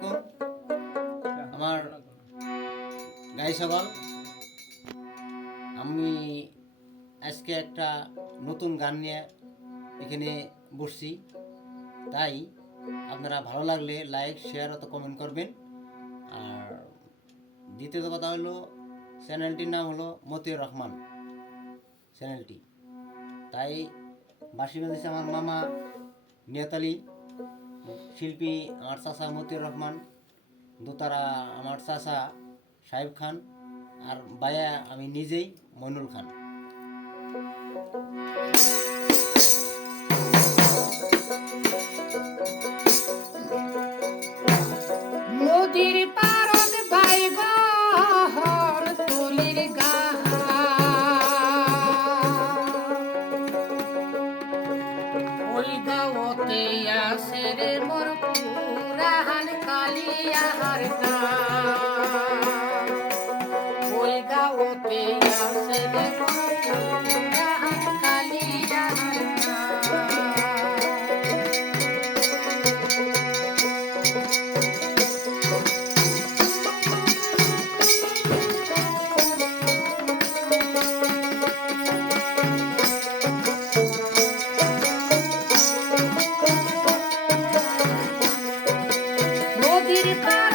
আলাইকুম আমার গাই সকল। আমি আজকে একটা নতুন গান নিয়ে এখানে বসছি, তাই আপনারা ভালো লাগলে লাইক শেয়ার অত কমেন্ট করবেন। আর দ্বিতীয়ত কথা হলো চ্যানেলটির নাম হলো মতিউর রহমান চ্যানেলটি। তাই বাঁশি বাজিয়েছে আমার মামা নিয়াতালি, শিল্পী আমার চাচা মতিউর রহমান, দোতারা আমার চাচা সাহেব খান, আর বায়া আমি নিজেই মইনুল খান। নদীর পারদ বাইগর তুলির গান, ওই গাঁওতে আসে রে মোর পুরান কালিয়ার গান, ওই গাঁওতে আসে রে মোর পুরান কালিয়ার গান। নদীর পার